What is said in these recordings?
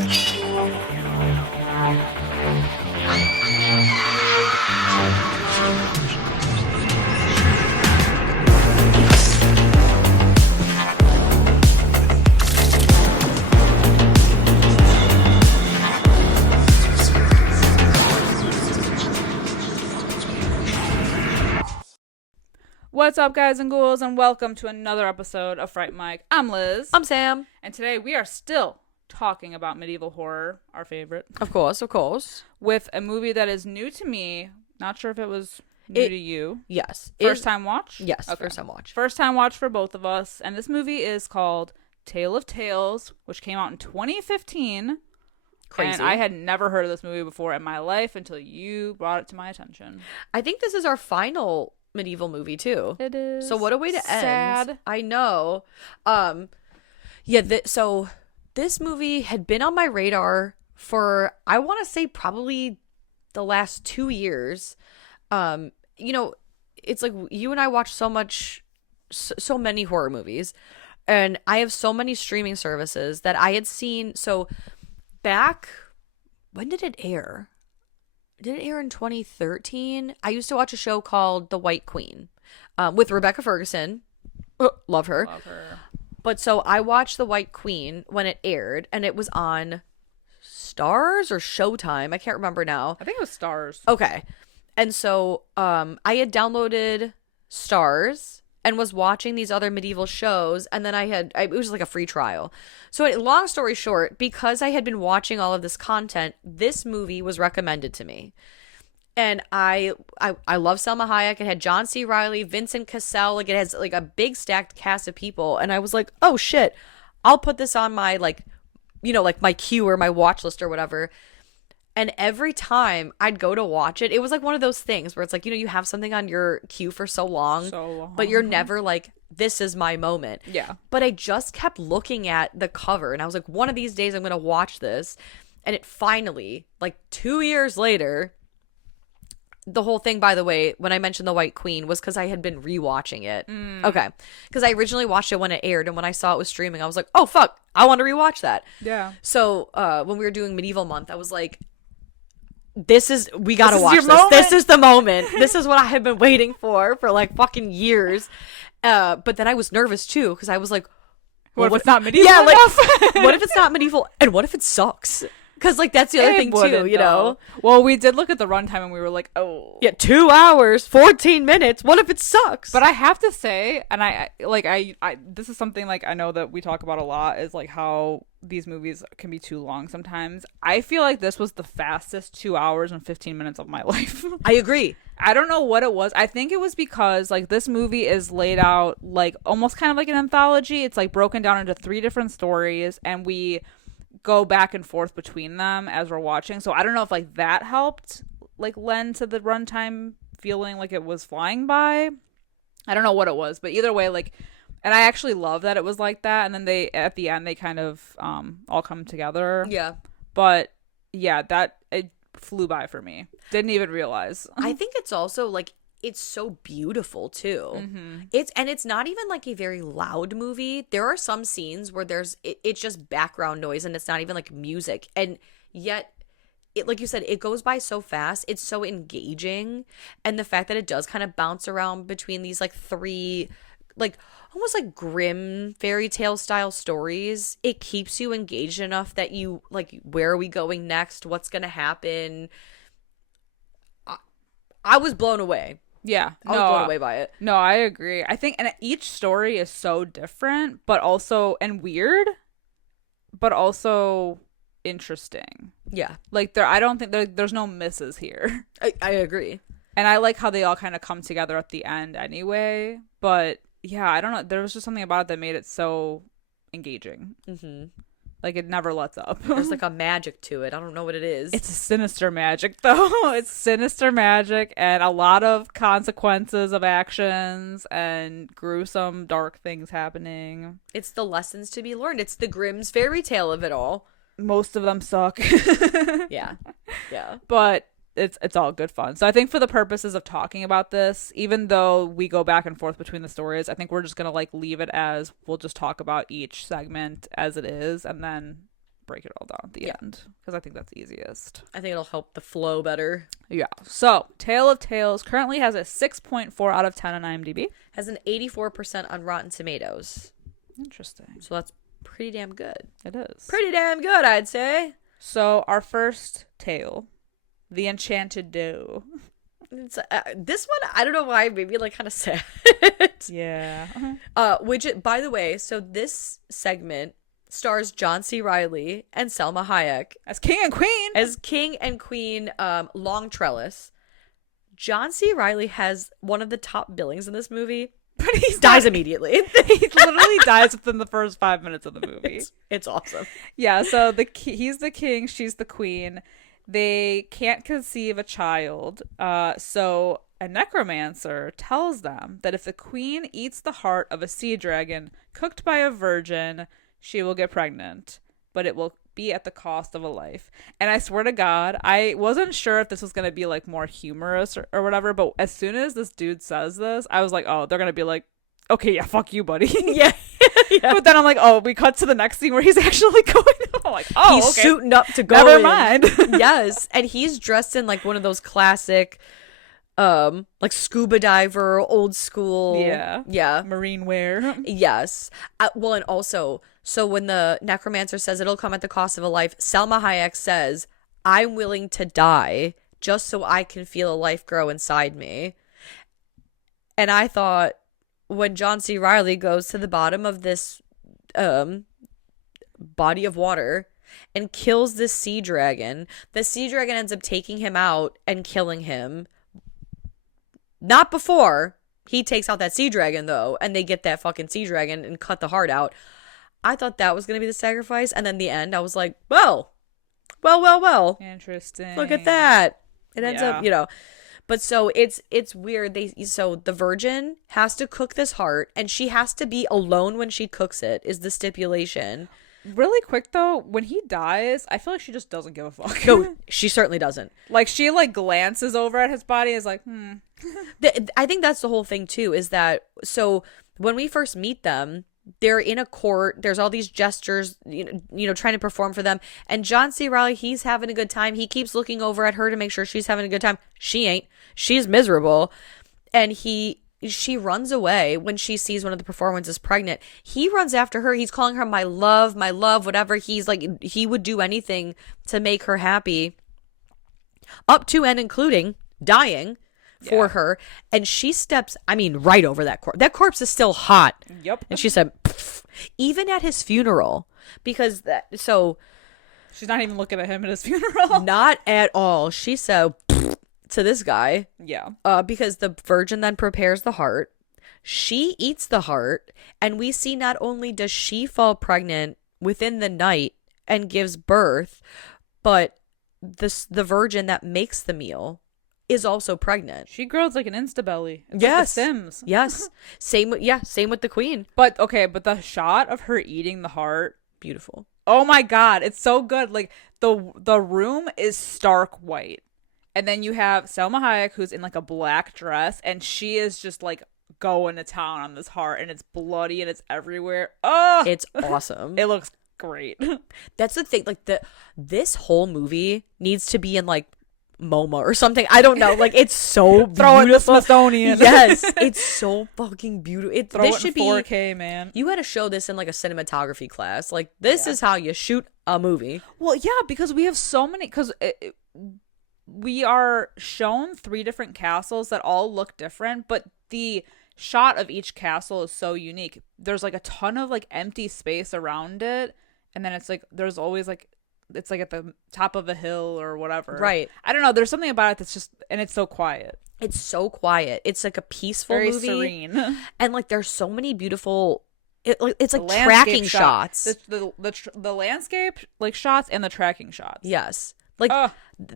What's up, guys and ghouls, and welcome to another episode of Fright Mic. I'm Liz. I'm Sam. And today we are still talking about medieval horror, our favorite. Of course. With a movie that is new to me. Not sure if it was new to you. Yes. First time watch? Yes, okay. First time watch. First time watch for both of us. And this movie is called Tale of Tales, which came out in 2015. Crazy. And I had never heard of this movie before in my life until you brought it to my attention. I think this is our final medieval movie too. It is. So what a way to sad. end. I know. So this movie had been on my radar for, I want to say, probably the last 2 years. It's like you and I watch so many horror movies, and I have so many streaming services that I had seen. So back, when did it air? Did it air in 2013? I used to watch a show called The White Queen with Rebecca Ferguson. Love her. But so I watched The White Queen when it aired, and it was on Stars or Showtime. I can't remember now. I think it was Stars. Okay. And so I had downloaded Stars and was watching these other medieval shows, and then it was like a free trial. So long story short, because I had been watching all of this content, this movie was recommended to me. And I love Selma Hayek. It had John C. Reilly, Vincent Cassel. Like, it has like a big stacked cast of people. And I was like, oh shit, I'll put this on my my queue or my watch list or whatever. And every time I'd go to watch it, it was like one of those things where it's like, you have something on your queue for so long, but you're never like, this is my moment. Yeah. But I just kept looking at the cover, and I was like, one of these days I'm going to watch this. And it finally, like 2 years later, the whole thing, by the way, when I mentioned The White Queen, was because I had been rewatching it. Okay. Because I originally watched it when it aired, and when I saw it was streaming, I was like, oh, fuck, I want to rewatch that. Yeah. So when we were doing Medieval Month, I was like, we gotta watch this. Moment. This is the moment. This is what I had been waiting for like fucking years. But then I was nervous too, because I was like, what if it's not medieval? Yeah, like, what if it's not medieval? And what if it sucks? Because like that's the other thing too, Well, we did look at the runtime and we were like, oh, yeah, 2 hours, 14 minutes. What if it sucks? But I have to say, and I this is something like I know that we talk about a lot, is like how these movies can be too long sometimes. I feel like this was the fastest 2 hours and 15 minutes of my life. I agree. I don't know what it was. I think it was because like this movie is laid out like almost kind of like an anthology. It's like broken down into 3 different stories, and we go back and forth between them as we're watching. So I don't know if like that helped like lend to the runtime feeling like it was flying by. I don't know what it was, but either way, like, and I actually love that it was like that. And then they, at the end, they kind of all come together. Yeah. But yeah, it flew by for me. Didn't even realize. I think it's also like, it's so beautiful too. Mm-hmm. It's not even like a very loud movie. There are some scenes where it's just background noise and it's not even like music, and yet it, like you said, it goes by so fast. It's so engaging, and the fact that it does kind of bounce around between these like 3 like almost like grim fairy tale style stories, it keeps you engaged enough that you like, where are we going next? What's gonna happen? I was blown away. Yeah. I was blown away by it. No, I agree. I think, and each story is so different, but also, and weird, but also interesting. Yeah. Like, I don't think there's no misses here. I agree. And I like how they all kind of come together at the end anyway. But yeah, I don't know. There was just something about it that made it so engaging. Mm-hmm. Like, it never lets up. There's like a magic to it. I don't know what it is. It's a sinister magic, though. It's sinister magic and a lot of consequences of actions and gruesome, dark things happening. It's the lessons to be learned. It's the Grimm's fairy tale of it all. Most of them suck. Yeah. Yeah. But it's all good fun. So I think for the purposes of talking about this, even though we go back and forth between the stories, I think we're just going to like leave it as we'll just talk about each segment as it is and then break it all down at the end because I think that's easiest. I think it'll help the flow better. Yeah. So, Tale of Tales currently has a 6.4 out of 10 on IMDb. Has an 84% on Rotten Tomatoes. Interesting. So that's pretty damn good. It is. Pretty damn good, I'd say. So, our first tale, The Enchanted Doe. It's, this one, I don't know why, maybe like kind of sad. Yeah. Which, by the way, so this segment stars John C. Reilly and Selma Hayek As King and Queen. as King and Queen Long Trellis. John C. Reilly has one of the top billings in this movie, But he dies immediately. He literally dies within the first 5 minutes of the movie. It's awesome. Yeah, so he's the king, she's the queen. They can't conceive a child. So a necromancer tells them that if the queen eats the heart of a sea dragon cooked by a virgin, she will get pregnant, but it will be at the cost of a life. And I swear to God, I wasn't sure if this was going to be like more humorous or whatever, but as soon as this dude says this, I was like, oh, they're going to be like, okay, yeah, fuck you, buddy. Yeah. Yeah. But then I'm like, oh, we cut to the next scene where he's actually going. I'm like, oh, He's okay. suiting up to go. Never in. mind. Yes, and he's dressed in like one of those classic, like scuba diver, old school. Yeah. Marine wear. Yes. Well, and also, so when the necromancer says it'll come at the cost of a life, Selma Hayek says, "I'm willing to die just so I can feel a life grow inside me." And I thought, when John C. Reilly goes to the bottom of this body of water and kills this sea dragon, the sea dragon ends up taking him out and killing him. Not before he takes out that sea dragon, though, and they get that fucking sea dragon and cut the heart out. I thought that was going to be the sacrifice, and then the end, I was like, well. Interesting. Look at that. It ends up, But so it's weird. So the virgin has to cook this heart, and she has to be alone when she cooks it, is the stipulation. Really quick though, when he dies, I feel like she just doesn't give a fuck. No, she certainly doesn't. Like she like glances over at his body, is like, I think that's the whole thing too, is that so when we first meet them, they're in a court. There's all these gestures, trying to perform for them. And John C. Reilly, he's having a good time. He keeps looking over at her to make sure she's having a good time. She ain't. She's miserable. And she runs away when she sees one of the performers is pregnant. He runs after her. He's calling her my love, whatever. He's like, he would do anything to make her happy, up to and including dying for her. And she steps, right over that corpse. That corpse is still hot. Yep. And she said, pfft, even at his funeral, because she's not even looking at him at his funeral. Not at all. She said, pfft, to this guy. Yeah. Because the virgin then prepares the heart. She eats the heart. And we see not only does she fall pregnant within the night and gives birth, but the virgin that makes the meal is also pregnant. She grows like an Instabelly. It's yes. Like The Sims. Yes. Same with the queen. But the shot of her eating the heart, Beautiful. oh my God, it's so good. Like the room is stark white. And then you have Selma Hayek, who's in like a black dress, and she is just like going to town on this heart, and it's bloody and it's everywhere. Oh, It's awesome. it looks great. That's the thing. Like this whole movie needs to be in like MoMA or something. I don't know. Like it's so Throw it in the beautiful. Smithsonian. Yes, it's so fucking beautiful. Throw This it should in 4K, be. man. You had to show this in like a cinematography class. Like this is how you shoot a movie. Well, yeah, because we have so many. Because we are shown 3 different castles that all look different, but the shot of each castle is so unique. There's like a ton of like empty space around it, and then it's like there's always like it's like at the top of a hill or whatever. Right. I don't know. There's something about it that's just, and it's so quiet. It's so quiet. It's like a peaceful Very movie. serene. And like there's so many beautiful. It's like The tracking landscape shots. The landscape like shots and the tracking shots. Yes. Like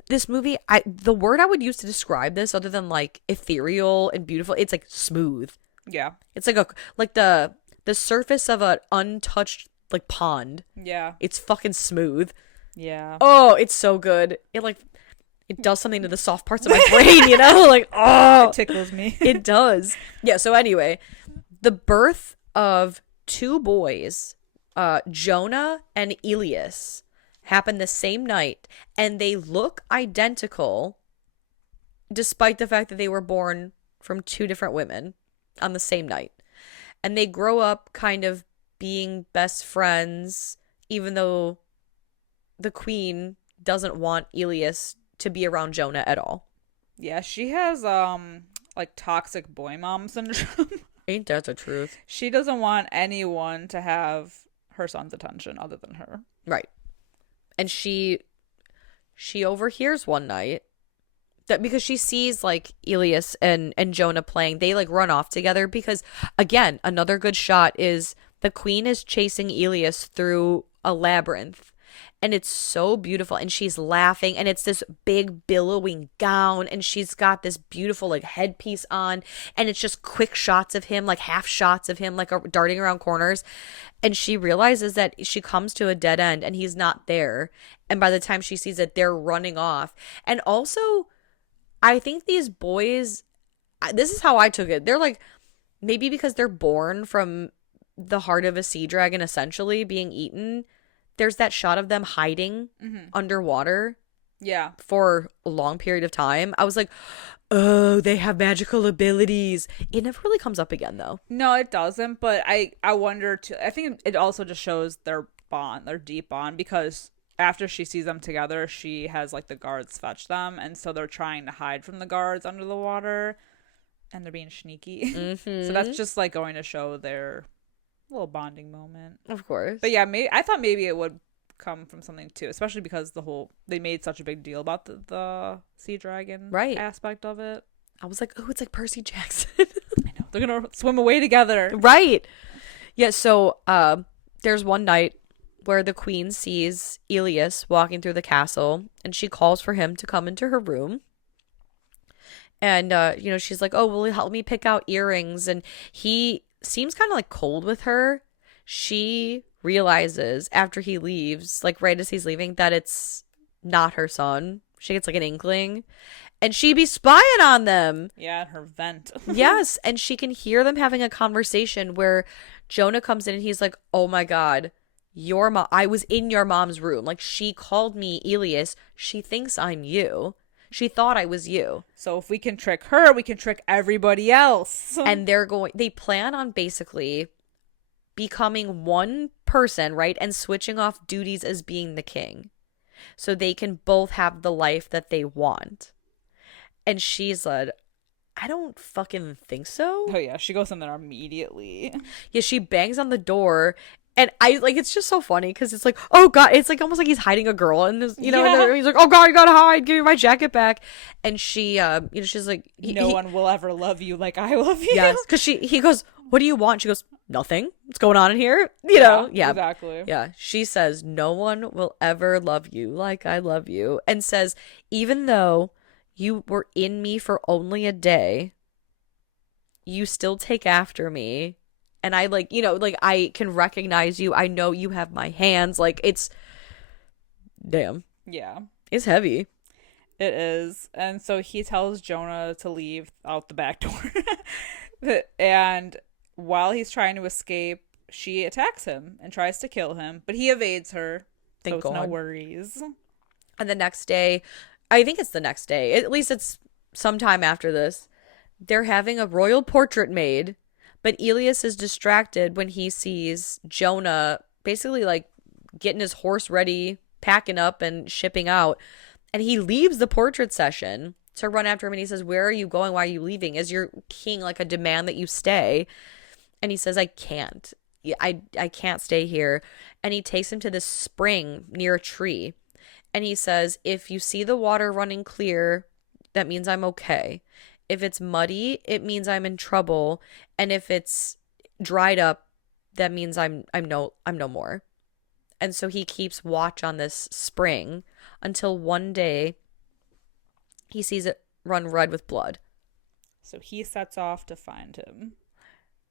this movie, the word I would use to describe this, other than like ethereal and beautiful, it's like smooth. Yeah. It's like the surface of an untouched like pond. Yeah. It's fucking smooth. Yeah. Oh, it's so good. It does something to the soft parts of my brain, Like, oh, It tickles me. it does. Yeah. So anyway, the birth of 2 boys, Jonah and Elias, happen the same night, and they look identical despite the fact that they were born from two different women on the same night. And they grow up kind of being best friends, even though the queen doesn't want Elias to be around Jonah at all. Yeah, she has like toxic boy mom syndrome. Ain't that the truth? She doesn't want anyone to have her son's attention other than her. Right. And she overhears one night that because she sees like Elias and Jonah playing, they like run off together because, again, another good shot is the queen is chasing Elias through a labyrinth. And it's so beautiful. And she's laughing. And it's this big billowing gown. And she's got this beautiful like headpiece on. And it's just quick shots of him, like half shots of him, like darting around corners. And she realizes that she comes to a dead end and he's not there. And by the time she sees it, they're running off. And also, I think these boys, this is how I took it. They're like, maybe because they're born from the heart of a sea dragon, essentially being eaten. There's that shot of them hiding underwater. Yeah. For a long period of time. I was like, oh, they have magical abilities. It never really comes up again, though. No, it doesn't. But I wonder, too. I think it also just shows their bond, their deep bond, because after she sees them together, she has, like, the guards fetch them. And so they're trying to hide from the guards under the water. And they're being sneaky. So that's just, like, going to show their little bonding moment. Of course. But yeah, I thought maybe it would come from something too, especially because they made such a big deal about the sea dragon aspect of it. I was like, oh, it's like Percy Jackson. I know. They're gonna swim away together. Right. Yeah, so there's one night where the queen sees Elias walking through the castle and she calls for him to come into her room. And she's like, oh, will you help me pick out earrings? And he seems kind of like cold with her. She realizes after he leaves, like right as he's leaving, that it's not her son. She gets like an inkling and she be spying on them. Yeah, her vent. Yes, and she can hear them having a conversation where Jonah comes in and he's like, oh my God, your mom, I was in your mom's room. Like she called me Elias. She thinks I'm you. She thought I was you. So if we can trick her, we can trick everybody else. And they plan on basically becoming one person, right? And switching off duties as being the king. So they can both have the life that they want. And she's like, I don't fucking think so. Oh yeah, she goes in there immediately. Yeah, she bangs on the door. And I like it's just so funny because it's like, oh God, it's like almost like he's hiding a girl and this, and he's like, oh God, you gotta hide, give me my jacket back. And she, she's like, no one will ever love you like I love you. Yes, because he goes, what do you want? She goes, nothing. What's going on in here? Yeah, exactly. Yeah, she says, no one will ever love you like I love you, and says, even though you were in me for only a day, you still take after me. And I like, I can recognize you. I know you have my hands. Like, it's, damn. Yeah. It's heavy. It is. And so he tells Jonah to leave out the back door. And while he's trying to escape, she attacks him and tries to kill him. But he evades her. Thank God. No worries. And the next day, I think it's the next day. At least it's sometime after this. They're having a royal portrait made. But Elias is distracted when he sees Jonah basically like getting his horse ready, packing up and shipping out. And he leaves the portrait session to run after him. And he says, where are you going? Why are you leaving? Is your king like a demand that you stay? And he says, I can't. I can't stay here. And he takes him to this spring near a tree. And he says, if you see the water running clear, that means I'm okay. If it's muddy, it means I'm in trouble. And if it's dried up, that means I'm no more. And so he keeps watch on this spring until one day he sees it run red with blood. So he sets off to find him.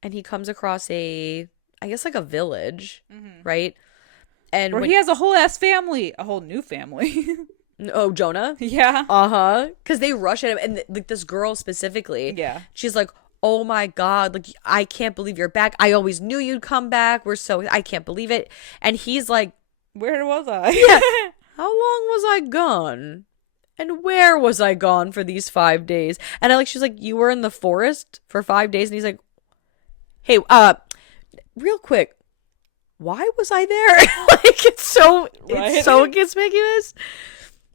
And he comes across I guess like a village, right? And where he has a whole ass family, a whole new family. Oh, Jonah? Yeah. Uh-huh. Because they rush at him. And like this girl specifically. Yeah. She's like, oh my God. Like, I can't believe you're back. I always knew you'd come back. I can't believe it. And he's like, Where was I? Yeah. How long was I gone? And where was I gone for these 5 days? And she's like, you were in the forest for 5 days? And he's like, hey, real quick, why was I there? It's so conspicuous.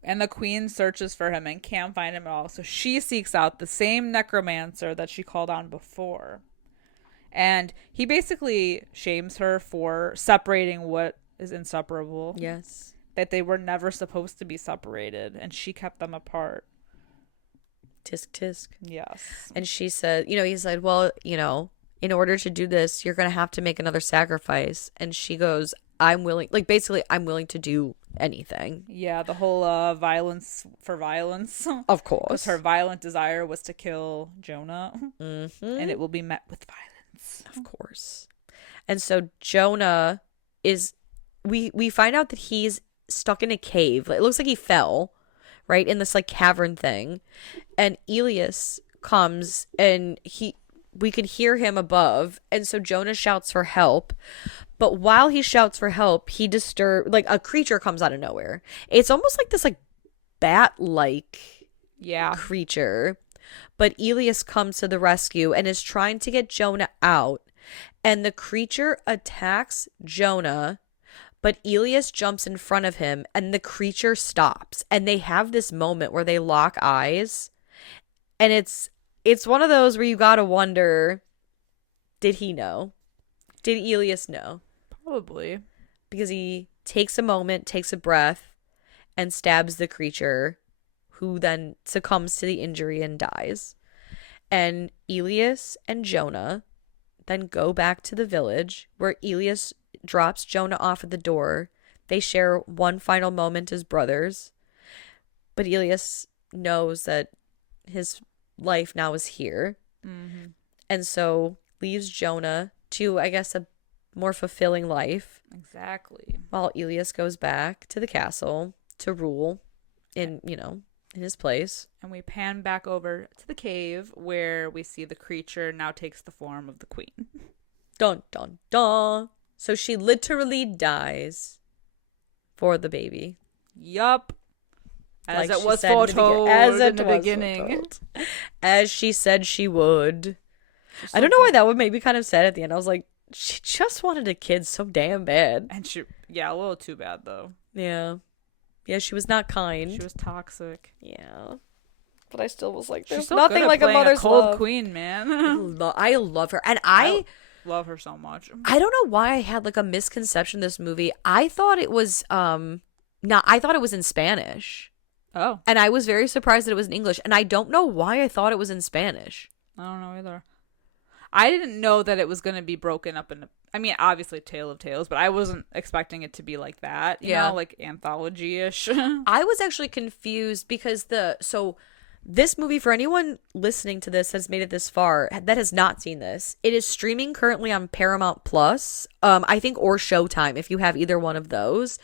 And the queen searches for him and can't find him at all. So she seeks out the same necromancer that she called on before. And he basically shames her for separating what is inseparable. Yes. That they were never supposed to be separated. And she kept them apart. Tisk tisk. Yes. And she said, he said, well, in order to do this, you're going to have to make another sacrifice. And she goes, I'm willing, basically, I'm willing to do anything. Yeah, the whole violence for violence. Of course. Because her violent desire was to kill Jonah. Mm-hmm. And it will be met with violence. Of course. And so Jonah is, we find out that he's stuck in a cave. It looks like he fell, right, in this cavern thing. And Elias comes and we can hear him above. And so Jonah shouts for help. But while he shouts for help, he a creature comes out of nowhere. It's almost like this bat-like creature. But Elias comes to the rescue and is trying to get Jonah out. And the creature attacks Jonah, but Elias jumps in front of him and the creature stops. And they have this moment where they lock eyes. And it's one of those where you gotta wonder, did he know? Did Elias know? Probably. Because he takes a moment, takes a breath, and stabs the creature, who then succumbs to the injury and dies. And Elias and Jonah then go back to the village, where Elias drops Jonah off at the door. They share one final moment as brothers. But Elias knows that his life now is here. Mm-hmm. And so leaves Jonah to, I guess, a more fulfilling life. Exactly. While Elias goes back to the castle to rule in his place. And we pan back over to the cave where we see the creature now takes the form of the queen. Dun, dun, dun. So she literally dies for the baby. Yup. As it was foretold in the beginning. As she said she would. I don't know why that would make me kind of sad at the end. I was like, she just wanted a kid so damn bad. And a little too bad though. Yeah. Yeah, she was not kind. She was toxic. Yeah. But I still was like, there's so nothing like a mother's cold love. Queen, man. I love her. And I love her so much. I don't know why I had a misconception of this movie. I thought it was I thought it was in Spanish. Oh. And I was very surprised that it was in English. And I don't know why I thought it was in Spanish. I don't know either. I didn't know that it was going to be broken up into, obviously Tale of Tales, but I wasn't expecting it to be like that, you know, like anthology-ish. I was actually confused because this movie, for anyone listening to this has made it this far that has not seen this, it is streaming currently on Paramount Plus, I think, or Showtime if you have either one of those.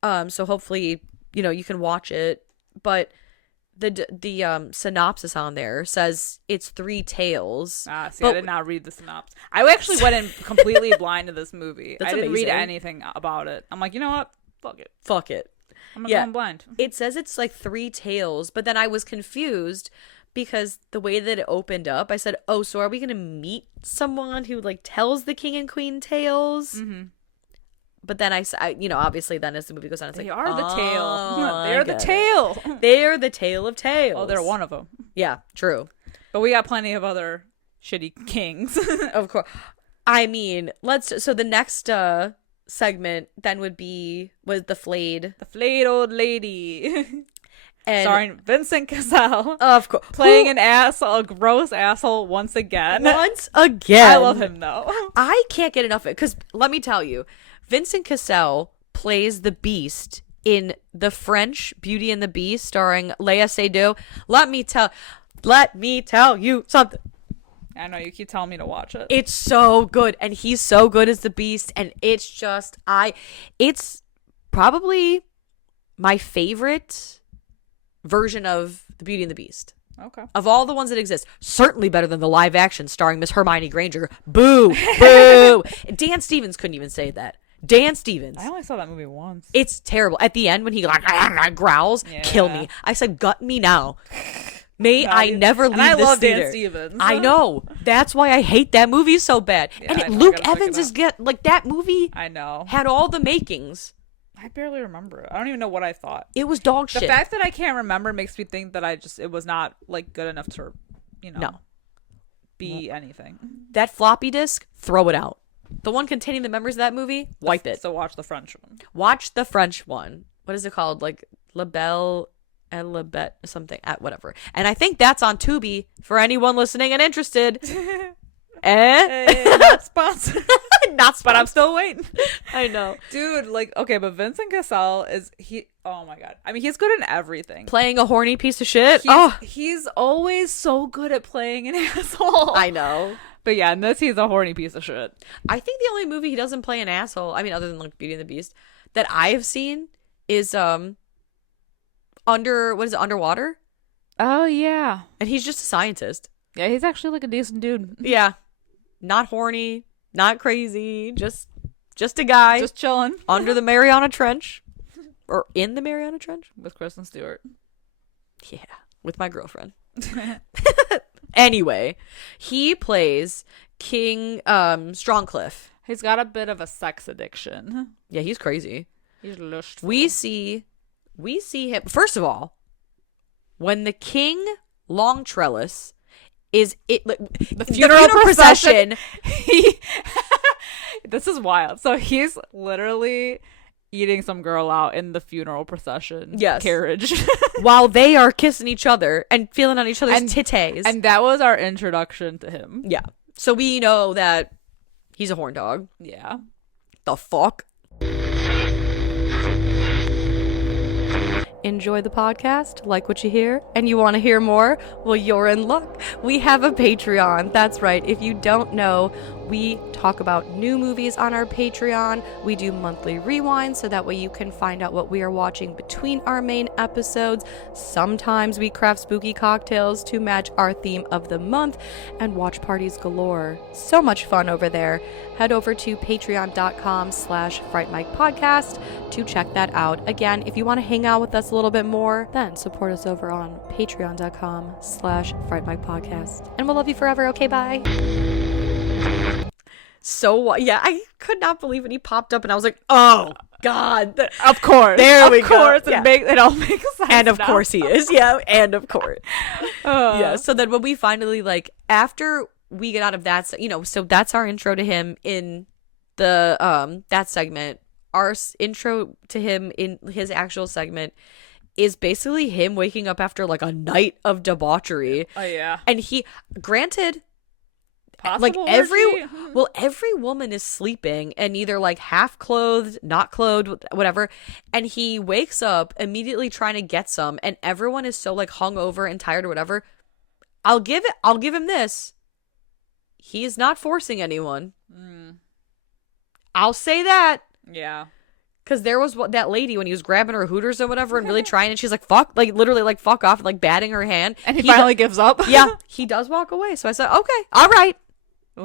So hopefully, you can watch it, but the synopsis on there says it's 3 tales. I did not read the synopsis. I actually went in completely blind to this movie. I didn't read anything about it. I'm like, you know what? Fuck it. I'm not going blind. It says it's 3 tales, but then I was confused because the way that it opened up, I said, oh, so are we going to meet someone who tells the king and queen tales? Mm-hmm. But then I obviously then as the movie goes on, it's they are the tale. They're the it. tale. They're the tale of tales. Oh, they're one of them. Yeah, true. But we got plenty of other shitty kings. Of course. So the next segment then was the flayed. The flayed old lady. And starring Vincent Cassel. Of course. Playing a gross asshole once again. I love him though. I can't get enough of it because let me tell you, Vincent Cassel plays the Beast in the French Beauty and the Beast starring Léa Seydoux. Let me tell you something. I know you keep telling me to watch it. It's so good, and he's so good as the Beast, and it's probably my favorite version of the Beauty and the Beast. Okay. Of all the ones that exist, certainly better than the live action starring Miss Hermione Granger. Boo, boo. Dan Stevens couldn't even say that. Dan Stevens. I only saw that movie once. It's terrible. At the end when he like growls, kill me. I said, gut me now. May I never leave I this love theater. Dan Stevens. I know. That's why I hate that movie so bad. Yeah, and I know, Luke I gotta check Evans it is like that movie I know. had all the makings. I barely remember it. I don't even know what I thought. It was dog shit. The fact that I can't remember makes me think that it was not like good enough to, be anything. That floppy disk, throw it out. The one containing the members of that movie, wipe it. So watch the French one. Watch the French one. What is it called? Like La Belle and La Bête something. Whatever. And I think that's on Tubi for anyone listening and interested. Hey, not sponsored. Not sponsored. But I'm still waiting. I know. Dude, like, okay, but Vincent Cassel oh my God. I mean, he's good in everything. Playing a horny piece of shit. He's always so good at playing an asshole. I know. But yeah, in this, he's a horny piece of shit. I think the only movie he doesn't play an asshole, I mean, other than like Beauty and the Beast, that I have seen is Underwater? Oh, yeah. And he's just a scientist. Yeah, he's actually like a decent dude. Yeah. Not horny, not crazy, just a guy. Just chilling. Under the Mariana Trench. Or in the Mariana Trench. With Kristen Stewart. Yeah. With my girlfriend. Anyway, he plays King Strongcliffe. He's got a bit of a sex addiction. Yeah, he's crazy. He's lustful. We see him. First of all, when the King Long Trellis is the funeral procession. This is wild. So he's literally eating some girl out in the funeral procession carriage while they are kissing each other and feeling on each other's titties. And that was our introduction to him. Yeah. So we know that he's a horn dog. Yeah. The fuck? Enjoy the podcast, like what you hear, and you want to hear more? Well, you're in luck. We have a Patreon. That's right. If you don't know, we talk about new movies on our Patreon. We do monthly rewinds so that way you can find out what we are watching between our main episodes. Sometimes we craft spooky cocktails to match our theme of the month, and watch parties galore. So much fun over there. Head over to patreon.com/Fright Mic Podcast to check that out. Again, if you want to hang out with us a little bit more, then support us over on patreon.com/Fright Mic Podcast. And we'll love you forever. Okay, bye. So, yeah, I could not believe when he popped up and I was like, oh, God. Of course. There we go. Of course. Yeah. It all makes sense. And of now. course he is. Yeah, and of course. Yeah, so then when we finally, like, after we get out of that, so that's our intro to him in the, that segment. Our intro to him in his actual segment is basically him waking up after, like, a night of debauchery. Oh, yeah. And granted... Possible like orgy? every woman is sleeping and either like half clothed, not clothed, whatever, and he wakes up immediately trying to get some, and everyone is so like hungover and tired or whatever. I'll give him this. He is not forcing anyone. I'll say that. Yeah. Because there was that lady when he was grabbing her hooters or whatever and really trying, and she's like, fuck, like literally like fuck off and like batting her hand. And he finally gives up. Yeah, he does walk away. So I said, okay, all right.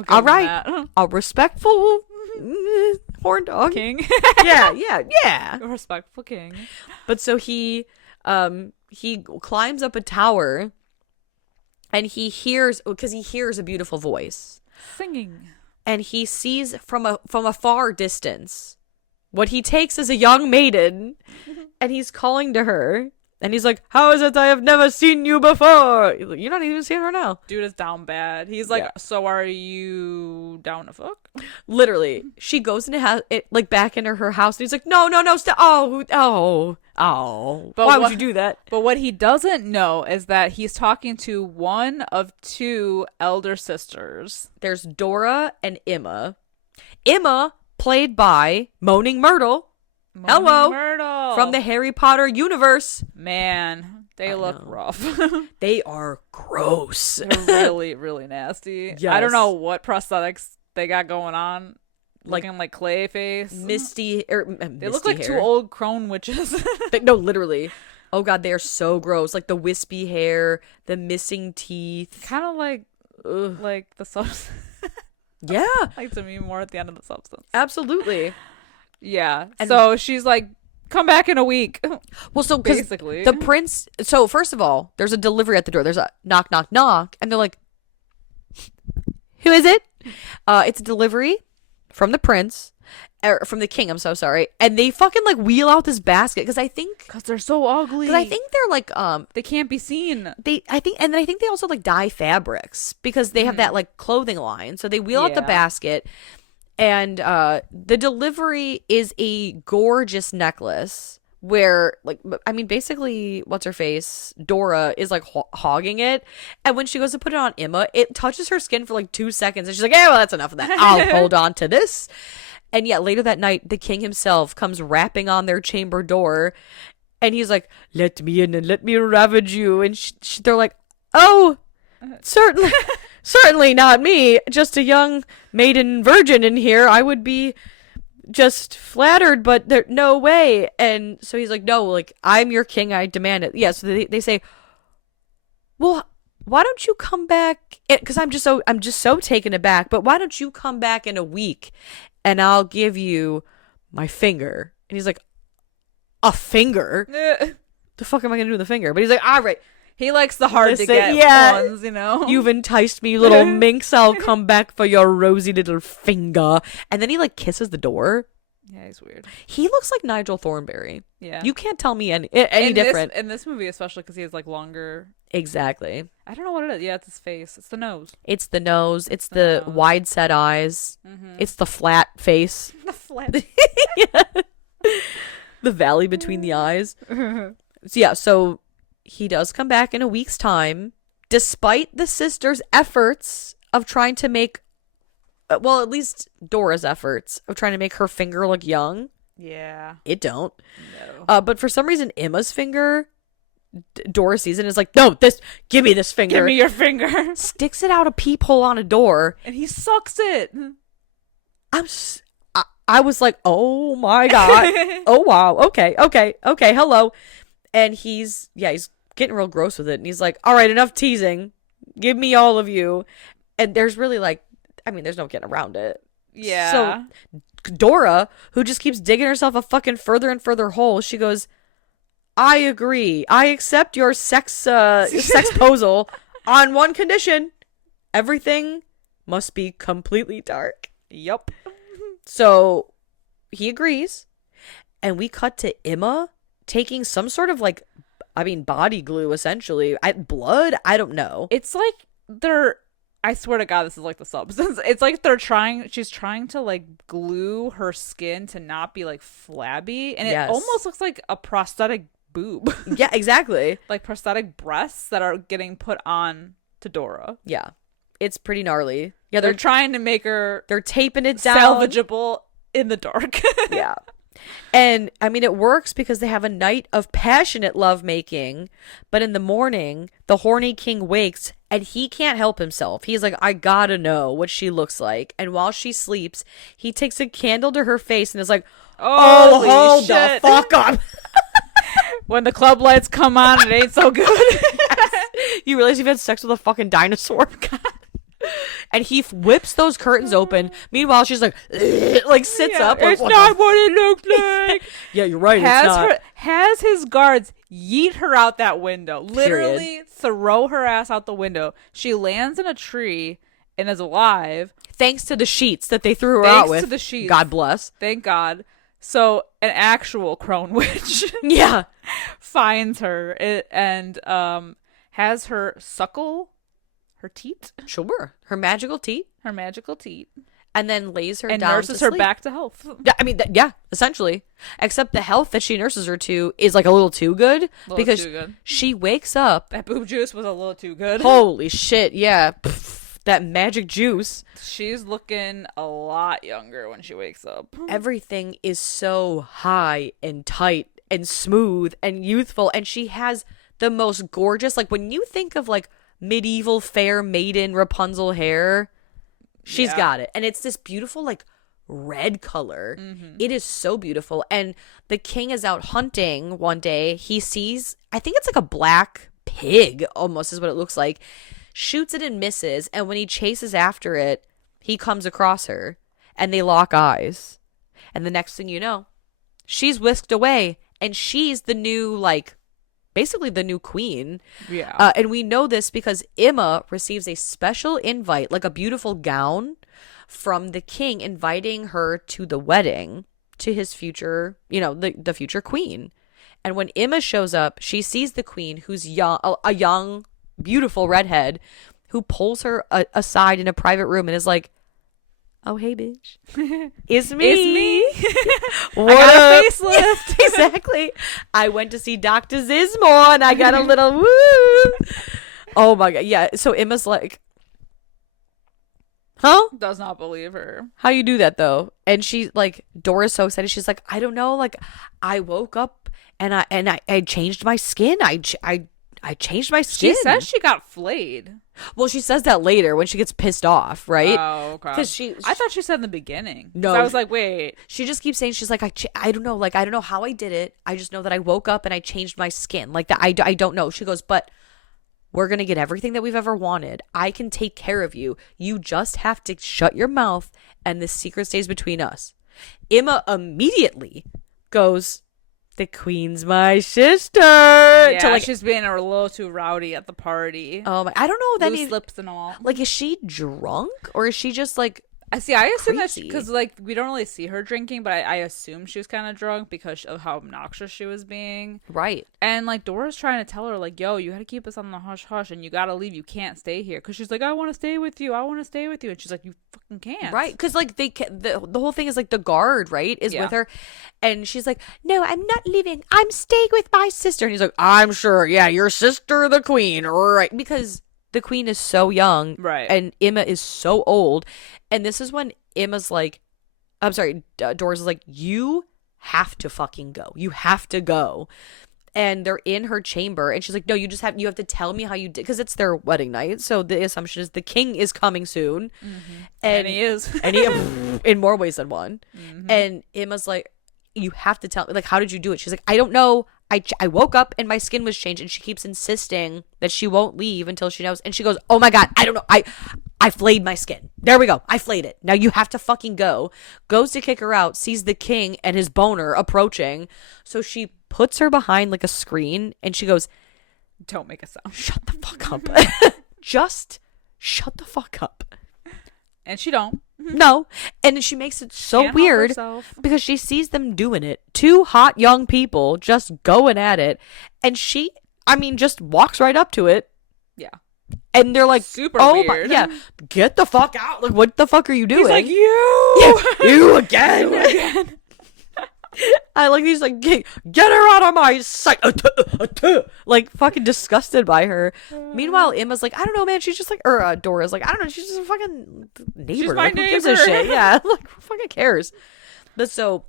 All right, a respectful horn dog king. yeah, A respectful king. But so he climbs up a tower, and he hears a beautiful voice singing, and he sees from a far distance what he takes as a young maiden, and he's calling to her. And he's like, how is it I have never seen you before? You're not even seeing her now. Dude is down bad. He's like, so are you down to fuck? Literally. She goes into like back into her house, and he's like, no, stop. Oh. But why would you do that? But what he doesn't know is that he's talking to one of two elder sisters. There's Dora and Emma. Emma, played by Moaning Myrtle. Hello, Myrtle. From the Harry Potter universe. Man, they look rough. They are gross. They're really, really nasty. Yes. I don't know what prosthetics they got going on. Looking like Clayface. Misty they look like hair. two old crone witches. No, literally. Oh, God, they are so gross. Like the wispy hair, the missing teeth. Kind of like the substance. Yeah. Like to me more at the end of the substance. Absolutely. Yeah. And- So she's like, come back in a week. Well, so because Basically. the prince. So first of all, there's a delivery at the door. There's a knock, knock, knock, and they're like, "Who is it?" It's a delivery from the prince, or from the king. I'm so sorry. And they fucking like wheel out this basket because I think they're so ugly. because I think they're like they can't be seen. I think they also like dye fabrics because they have that like clothing line. So they wheel out the Yeah. basket, and the delivery is a gorgeous necklace where like I mean basically what's her face Dora is like hogging it, and when she goes to put it on Emma, it touches her skin for like 2 seconds, and she's like, "Yeah, well, that's enough of that. I'll hold on to this." And yet later that night, the king himself comes rapping on their chamber door, and he's like, "Let me in and let me ravage you." And they're like, "Oh, certainly, certainly not me. Just a young maiden virgin in here. I would be just flattered, but there no way." And so he's like, "No, like I'm your king. I demand it." Yeah. So they say, "Well, why don't you come back?" Because I'm just so taken aback. But why don't you come back in a week, and I'll give you my finger? And he's like, "A finger? The fuck am I gonna do with the finger?" But he's like, "All right, He likes the hard to Listen, get yeah. ones, you know? you've enticed me, little minx. I'll come back for your rosy little finger." And then he like kisses the door. Yeah, he's weird. He looks like Nigel Thornberry. Yeah. You can't tell me any in different. in this movie, especially because he has like longer. Exactly. I don't know what it is. Yeah, it's his face. It's the nose. It's the nose. It's the nose. wide set eyes. Mm-hmm. It's the flat face. The flat. Yeah. The valley between the eyes. So he does come back in a week's time, despite the sisters' efforts of trying to make, well, at least Dora's efforts of trying to make her finger look young. Yeah. It don't. No. But for some reason, Emma's finger, Dora sees it and is like, "No, give me this finger." Give me your finger. Sticks it out a peephole on a door. And he sucks it. I was like, "Oh my God." Oh wow. Okay. Hello. And he's getting real gross with it. And he's like, "All right, enough teasing. Give me all of you." And there's really like, I mean, there's no getting around it. Yeah. So Dora, who just keeps digging herself a fucking further and further hole, she goes, "I agree. I accept your sex proposal on one condition. Everything must be completely dark." Yup. So he agrees, and we cut to Emma taking some sort of like, I mean, body glue essentially. Blood? I don't know. It's like I swear to God, this is like the substance. It's like she's trying to like glue her skin to not be like flabby. And Yes. it almost looks like a prosthetic boob. Yeah, exactly. Like prosthetic breasts that are getting put on to Dora. Yeah. It's pretty gnarly. Yeah, They're trying to make her they're taping it down. salvageable in the dark. Yeah. And I mean, it works because they have a night of passionate lovemaking, but in the morning, the horny king wakes and he can't help himself. He's like, "I gotta know what she looks like." And while she sleeps, he takes a candle to her face and is like, Holy hold shit. the fuck up." When the club lights come on, it ain't so good. You realize you've had sex with a fucking dinosaur? And he whips those curtains open. Meanwhile, she's like, like sits up. Like, It's not what it looks like. Yeah, you're right. It's not. Has his guards yeet her out that window. Literally throw her ass out the window. She lands in a tree and is alive. Thanks to the sheets that they threw her Thanks out with. to the sheets. God bless. Thank God. So an actual crone witch Yeah. finds her and has her suckle her teat, Sure. Her magical teeth. her magical teat, And then lays her and down nurses to her sleep. back to health. Yeah, I mean, yeah, essentially. Except the health that she nurses her to is like a little too good because too good. she wakes up. That boob juice was a little too good. Holy shit! Yeah, pff, that magic juice. She's looking a lot younger when she wakes up. Everything is so high and tight and smooth and youthful, and she has the most gorgeous. Like when you think of like medieval fair maiden Rapunzel hair, she's Yeah. got it, and it's this beautiful like red color. It is so beautiful. And the king is out hunting one day. He sees, I think it's like a black pig almost is what it looks like, shoots it and misses, and when he chases after it, he comes across her and they lock eyes. And the next thing you know, she's whisked away, and she's the new, like, basically the new queen. Yeah. And we know this because Emma receives a special invite, like a beautiful gown from the king, inviting her to the wedding to his future, the future queen. And when Emma shows up, she sees the queen, who's young, a young, beautiful redhead, who pulls her aside in a private room and is like, "Oh, hey, bitch. It's me. It's me. What I got up?" a facelift. Exactly. I went to see Dr. Zismore and I got a little woo. Oh my God. Yeah. So Emma's like, huh? Does not believe her. How you do that though? And she, like, Dora's so excited. She's like, "I don't know. Like, I woke up and I changed my skin. I changed my skin." She says she got flayed. Well, she says that later when she gets pissed off, right? Oh, okay. Because I thought she said in the beginning. No. So I was like, wait. She just keeps saying, she's like, I don't know. Like, I don't know how I did it. I just know that I woke up and I changed my skin. Like, that I don't know. She goes, "But we're going to get everything that we've ever wanted. I can take care of you. You just have to shut your mouth and the secret stays between us." Emma immediately goes, "The queen's my sister." Yeah, like, she's being a little too rowdy at the party. I don't know. Loose lips and all. Like, is she drunk or is she just like, I see. I assume that crazy? because like we don't really see her drinking, but I assume she was kind of drunk because of how obnoxious she was being. right? And like Dora's trying to tell her like, "Yo, you got to keep us on the hush hush, and you got to leave. You can't stay here." Because she's like, "I want to stay with you. I want to stay with you," and she's like, "You fucking can't." Right, because like the whole thing is like the guard, right, is with her, and she's like, "No, I'm not leaving. I'm staying with my sister." And he's like, "I'm sure, yeah, your sister, the queen, right?" Because the queen is so young, Right. and Emma is so old, and this is when Emma's like, I'm sorry, Doris is like, "You have to fucking go. You have to go." And they're in her chamber, and she's like, "No, you have to tell me how you did," because it's their wedding night. So the assumption is the king is coming soon, And he is. and he in more ways than one. Mm-hmm. And Emma's like, "You have to tell me, like, how did you do it?" She's like, "I don't know. I woke up and my skin was changed." And she keeps insisting that she won't leave until she knows. And she goes, "Oh my God, I don't know. I flayed my skin. There we go. I flayed it. Now you have to fucking go." Goes to kick her out, sees the king and his boner approaching. So she puts her behind like a screen and she goes, Don't make a sound. "Shut the fuck up." Just shut the fuck up. And she don't. No. And she makes it so Can't help weird herself. because she sees them doing it. Two hot young people just going at it. And she, just walks right up to it. Yeah. And they're like, Super "Oh weird. my, yeah, get the fuck out. Like, what the fuck are you doing?" He's like, "You." You again. I like, he's like, get her out of my sight. Like, fucking disgusted by her. Meanwhile, Emma's like, "I don't know, man." She's just like, or Dora's like, "I don't know. She's just a fucking neighbor. She's my Like, who gives a neighbor." shit?" Yeah, like, who fucking cares? But so,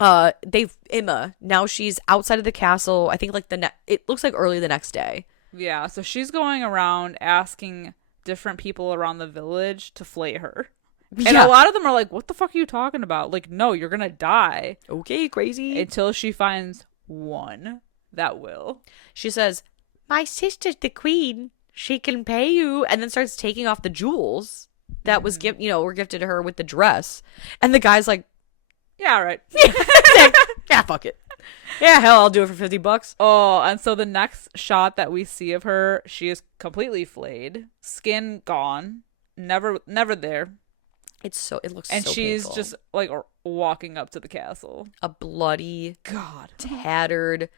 Emma, now she's outside of the castle. I think like it looks like early the next day. Yeah, so she's going around asking different people around the village to flay her. And Yeah. a lot of them are like, "What the fuck are you talking about? Like, no, you're gonna die." Okay, crazy. Until she finds one that will. She says, "My sister's the queen. She can pay you," and then starts taking off the jewels that was were gifted to her with the dress. And the guy's like, Yeah, right. "Yeah, fuck it. Yeah, hell, I'll do it for $50." Oh, and so the next shot that we see of her, she is completely flayed, skin gone, never there. It looks And so she's painful. just like walking up to the castle. A bloody, God. tattered,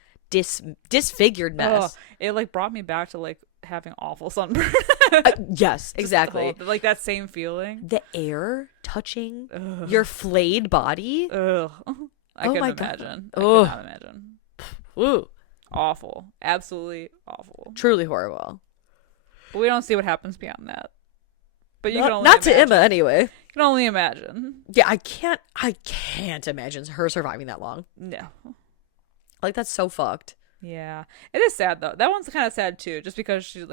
disfigured mess. Oh, it like brought me back to like having awful sunburn. Yes, exactly. Like that same feeling. The air touching Ugh. your flayed body. Ugh. I Oh couldn't my God. imagine. I Ugh. could not imagine. Ooh, Awful. Absolutely awful. truly horrible. But we don't see what happens beyond that. But you Not, can only not to imagine. Emma anyway. You can only imagine. Yeah, I can't imagine her surviving that long. No. Like, that's so fucked. Yeah. It is sad though. That one's kind of sad too, just because she,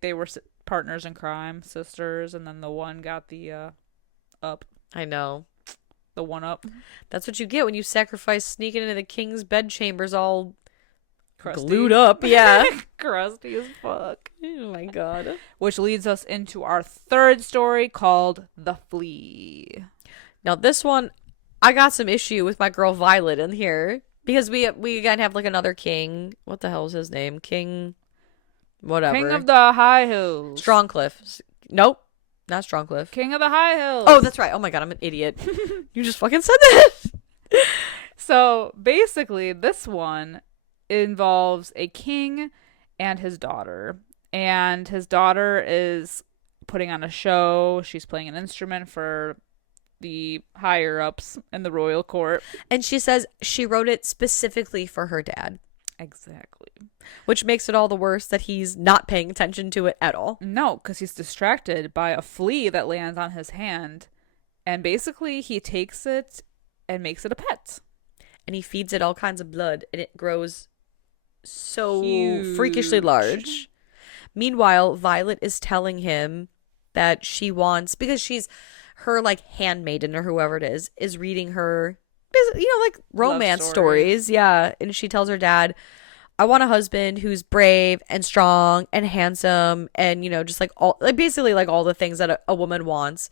they were partners in crime, sisters, and then the one got the up, I know. the one up. That's what you get when you sacrifice sneaking into the king's bedchambers all Crusty. glued up. Yeah. Crusty as fuck. Oh my God. Which leads us into our third story called The Flea. Now this one, I got some issue with my girl Violet in here because we again have like another king. What the hell is his name? King whatever. King of the High Hills. Strongcliff. Nope. Not Strongcliff. King of the High Hills. Oh, that's right. Oh my god, I'm an idiot. You just fucking said that. So basically, this one involves a king and his daughter. And his daughter is putting on a show. She's playing an instrument for the higher ups in the royal court. And she says she wrote it specifically for her dad. Exactly. Which makes it all the worse that he's not paying attention to it at all. No, because he's distracted by a flea that lands on his hand. And basically, he takes it and makes it a pet. And he feeds it all kinds of blood, and it grows so Huge. freakishly large. Meanwhile, Violet is telling him that she wants, because she's her like handmaiden or whoever it is reading her, like romance stories. Yeah. And she tells her dad, I want a husband who's brave and strong and handsome and, just like all, like basically like all the things that a woman wants.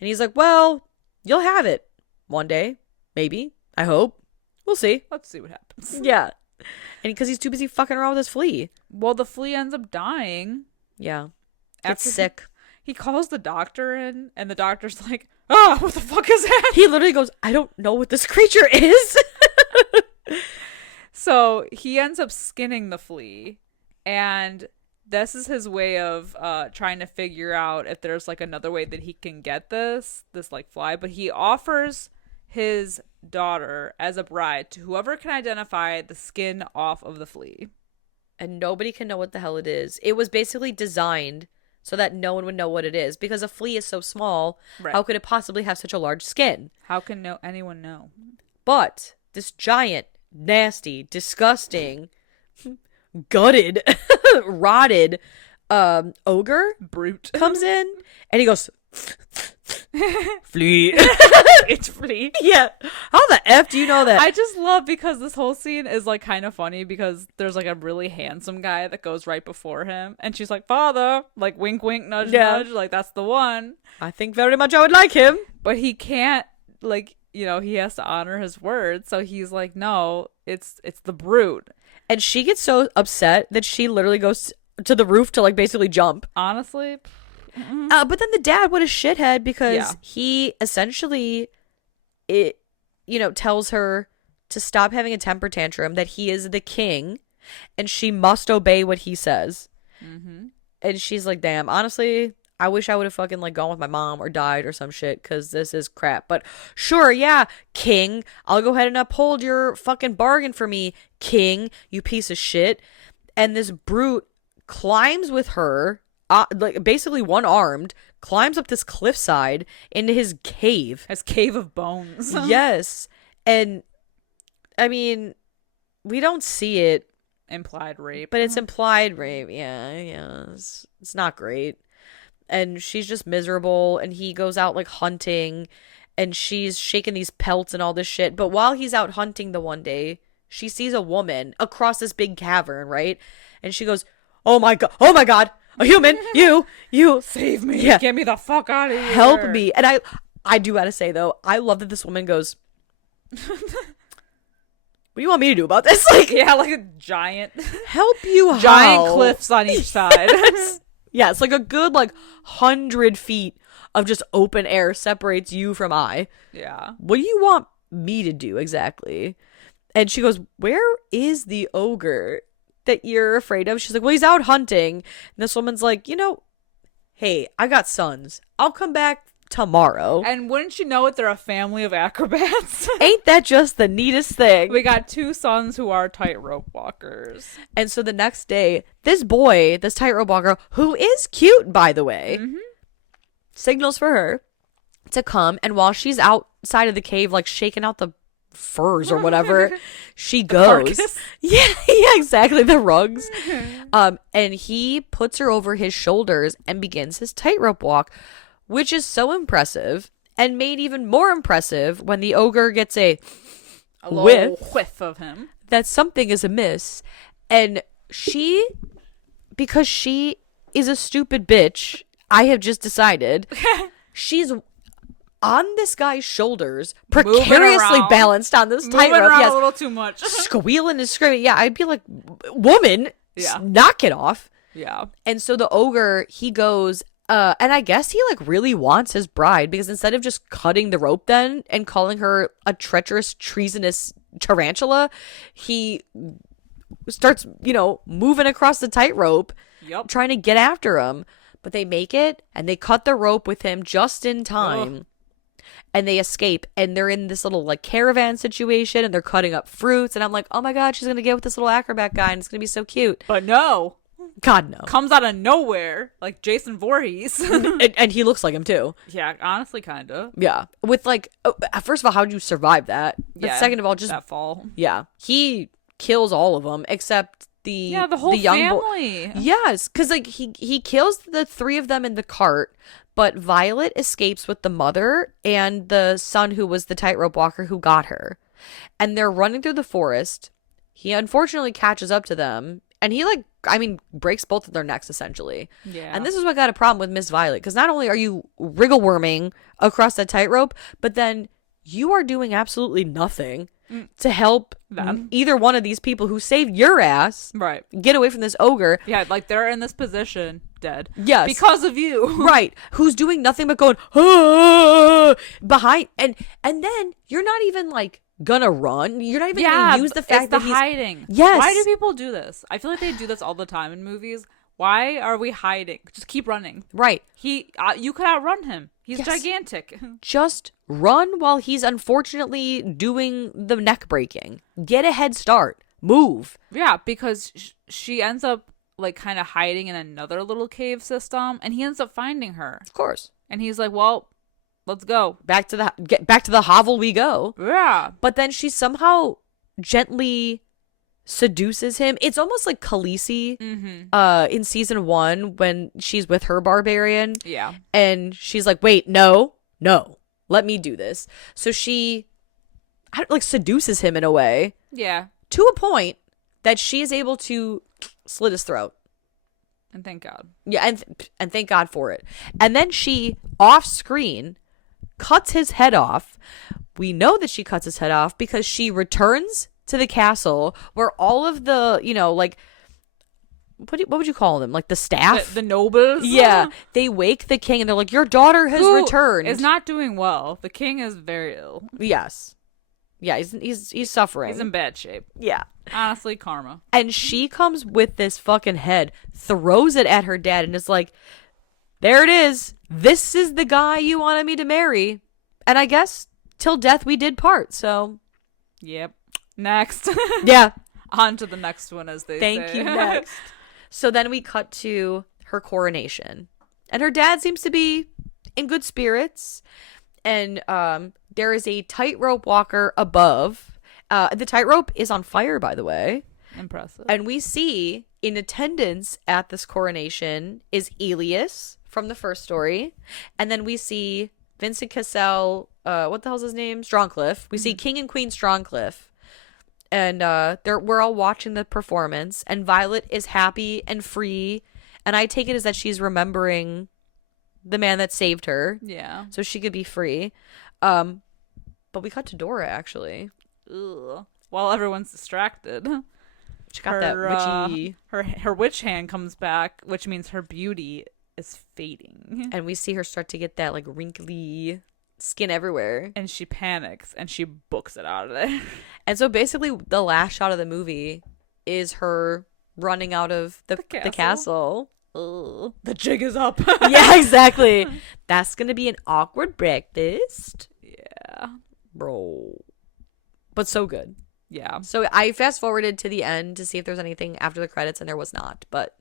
And he's like, well, you'll have it one day. Maybe. I hope. We'll see. Let's see what happens. Yeah. And because he's too busy fucking around with this flea. Well, the flea ends up dying. Yeah. After It's sick. He calls the doctor in, and the doctor's like, oh, what the fuck is that? He literally goes, I don't know what this creature is. So he ends up skinning the flea, and this is his way of trying to figure out if there's like another way that he can get this like fly. But he offers his daughter as a bride to whoever can identify the skin off of the flea. And nobody can know what the hell it is. It was basically designed so that no one would know what it is. Because a flea is so small, Right. How could it possibly have such a large skin? How can anyone know? But this giant, nasty, disgusting, gutted, rotted ogre Brute. comes in and he goes, flea. It's flea. Yeah. How the F do you know that? I just love because this whole scene is like kind of funny because there's like a really handsome guy that goes right before him and she's like, father, like wink wink nudge nudge, like that's the one. I think very much I would like him. But he can't, like, he has to honor his word, so he's like, no, it's the brute. And she gets so upset that she literally goes to the roof to like basically jump. Honestly. But then the dad, what a shithead, because Yeah. he essentially tells her to stop having a temper tantrum, that he is the king and she must obey what he says. Mm-hmm. And she's like, damn, honestly, I wish I would have fucking like gone with my mom or died or some shit, because this is crap. But sure, yeah, king, I'll go ahead and uphold your fucking bargain for me, king, you piece of shit. And this brute climbs with her, like basically one-armed, climbs up this cliffside into his cave. His cave of bones. Yes. And I mean, we don't see it, Implied rape. but it's implied rape. Yeah. It's not great. And she's just miserable, and he goes out like hunting, and she's shaking these pelts and all this shit. But while he's out hunting the one day, she sees a woman across this big cavern, right? And she goes, oh my god, a human, you Save me. Yeah. Get me the fuck out of here. help me. And I do gotta say though, I love that this woman goes, what do you want me to do about this? Like, Yeah, like a giant help you giant how? cliffs on each side. Yeah, it's like a good 100 feet of just open air separates you from I. Yeah. What do you want me to do exactly? And she goes, where is the ogre that you're afraid of? She's like, well, he's out hunting. And this woman's like, hey, I got sons. I'll come back tomorrow. And wouldn't you know it, they're a family of acrobats. Ain't that just the neatest thing? We got 2 sons who are tightrope walkers. And so the next day, this boy, this tightrope walker, who is cute, by the way, signals for her to come. And while she's outside of the cave, like shaking out the furs or whatever, she goes. Carcass. Yeah, exactly. The rugs. And he puts her over his shoulders and begins his tightrope walk, which is so impressive, and made even more impressive when the ogre gets a little whiff of him. that something is amiss. And she, because she is a stupid bitch, I have just decided, she's on this guy's shoulders, Moving precariously around. balanced on this Moving tightrope. around Yes, a little too much. squealing and screaming. Yeah, I'd be like, woman, Yeah. knock it off. Yeah. And so the ogre, he goes, and I guess he like really wants his bride, because instead of just cutting the rope then and calling her a treacherous, treasonous tarantula, he starts, moving across the tightrope, Yep. trying to get after him. But they make it, and they cut the rope with him just in time. Ugh. And they escape, and they're in this little like caravan situation, and they're cutting up fruits. And I'm like, oh my God, she's gonna get with this little acrobat guy, and it's gonna be so cute. But no. God, no. Comes out of nowhere, like Jason Voorhees. and he looks like him too. Yeah, honestly, kind of. Yeah. With like, first of all, how did you survive that? But Yeah. second of all, just, that fall. yeah. He kills all of them except the whole young family. Yes, because like he kills the three of them in the cart, but Violet escapes with the mother and the son who was the tightrope walker who got her. And they're running through the forest. He unfortunately catches up to them, and he breaks both of their necks essentially. Yeah. And this is what got a problem with Miss Violet, because not only are you wriggle worming across that tightrope, but then you are doing absolutely nothing to help them. Either one of these people who saved your ass Right. get away from this ogre. Yeah, like they're in this position, dead. Yes. Because of you. Right. Who's doing nothing but going, ah, behind. And then you're not even like gonna run. You're not even gonna use the fact it's that the he's hiding. Yes. Why do people do this? I feel like they do this all the time in movies. Why are we hiding? Just keep running. right. You could outrun him. He's Yes. gigantic. Just run while he's unfortunately doing the neck breaking. Get a head start. Move. Yeah, because she ends up like kind of hiding in another little cave system, and he ends up finding her. Of course. And he's like, "Well, let's go." Back to the hovel we go. Yeah. But then she somehow gently seduces him. It's almost like Khaleesi in season 1 when she's with her barbarian. Yeah. And she's like, wait, no, let me do this. So she seduces him in a way Yeah. to a point that she is able to slit his throat. And thank God. Yeah, and thank God for it. And then she, off screen, cuts his head off. We know that she cuts his head off because she returns to the castle where all of the, what would you call them? Like the staff? The nobles? Yeah. They wake the king and they're like, your daughter has returned. Is not doing well. The king is very ill. Yes. Yeah, he's suffering. He's in bad shape. Yeah. Honestly, karma. And she comes with this fucking head, throws it at her dad, and is like, there it is. This is the guy you wanted me to marry. And I guess till death we did part, so. Yep. Next. Yeah. On to the next one, as they say. Thank you, next. So then we cut to her coronation. And her dad seems to be in good spirits. And there is a tightrope walker above. The tightrope is on fire, by the way. Impressive. And we see in attendance at this coronation is Elias from the first story. And then we see Vincent Cassell, what the hell's his name? Strongcliffe. We see King and Queen Strongcliffe. And we're all watching the performance. And Violet is happy and free. And I take it as that she's remembering the man that saved her. Yeah. So she could be free. But we cut to Dora, actually. Ugh. While everyone's distracted. She got that witchy... Her witch hand comes back, which means her beauty is fading. And we see her start to get that, like, wrinkly skin everywhere. And she panics, and she books it out of there. And so basically the last shot of the movie is her running out of the castle. Ugh. The jig is up. Yeah, exactly. That's going to be an awkward breakfast. Yeah. Bro. But so good. Yeah. So I fast forwarded to the end to see if there's anything after the credits, and there was not. But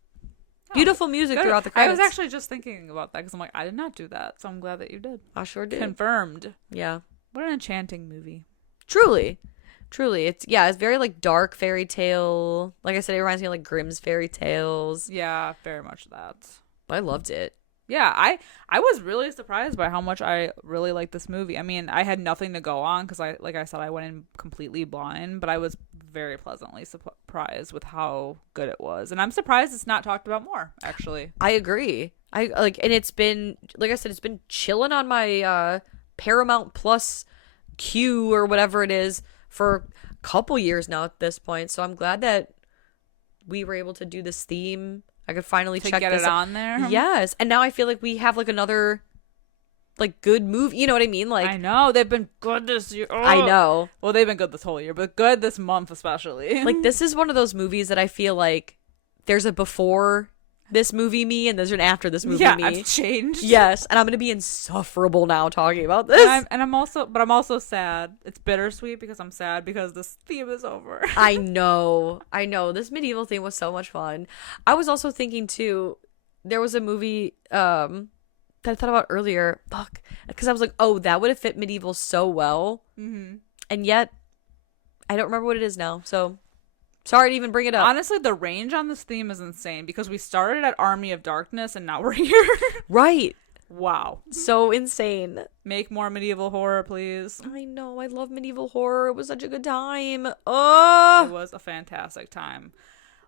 beautiful music good. throughout the credits. I was actually just thinking about that because I'm like, I did not do that. So I'm glad that you did. I sure did. Confirmed. Yeah. What an enchanting movie. Truly. It's very like dark fairy tale. Like I said, it reminds me of like Grimm's fairy tales. Yeah, very much that. But I loved it. Yeah, I was really surprised by how much I really liked this movie. I mean, I had nothing to go on because like I said, I went in completely blind, but I was very pleasantly surprised with how good it was. And I'm surprised it's not talked about more, actually. I agree. And it's been, like I said, it's been chilling on my Paramount Plus Q or whatever it is for a couple years now at this point. So I'm glad that we were able to do this theme. I could finally To check get this it out. on there. Yes. And now I feel like we have like another like good movie. You know what I mean? Like I know they've been good this year. I Oh. know. Well, they've been good this whole year, but good this month especially. Like this is one of those movies that I feel like there's a before this movie me and there's an after this movie yeah, me. I've changed. Yes, and I'm gonna be insufferable now talking about this. I'm also sad. It's bittersweet because I'm sad because this theme is over. I know. This medieval theme was so much fun. I was also thinking too, there was a movie that I thought about earlier. Fuck, because I was like, oh, that would have fit medieval so well, and yet I don't remember what it is now. So sorry to even bring it up. Honestly, the range on this theme is insane because we started at Army of Darkness and now we're here. Right. Wow. So insane. Make more medieval horror, please. I know. I love medieval horror. It was such a good time. It Oh. was a fantastic time.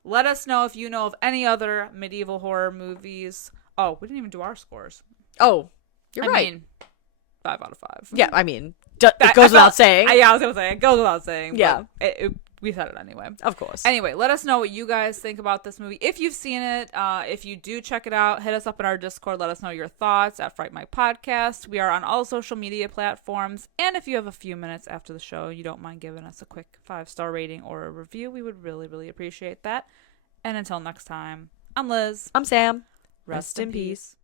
Let us know if you know of any other medieval horror movies. Oh, we didn't even do our scores. Oh, you're I right. mean, 5 out of 5. Yeah, I mean, it goes without saying. Yeah, I was going to say, it goes without saying. Yeah. But we said it anyway. Of course. Anyway, let us know what you guys think about this movie. If you've seen it, if you do check it out, hit us up in our Discord. Let us know your thoughts at Fright Mic Podcast. We are on all social media platforms. And if you have a few minutes after the show, you don't mind giving us a quick 5-star rating or a review, we would really, really appreciate that. And until next time, I'm Liz. I'm Sam. Rest in peace.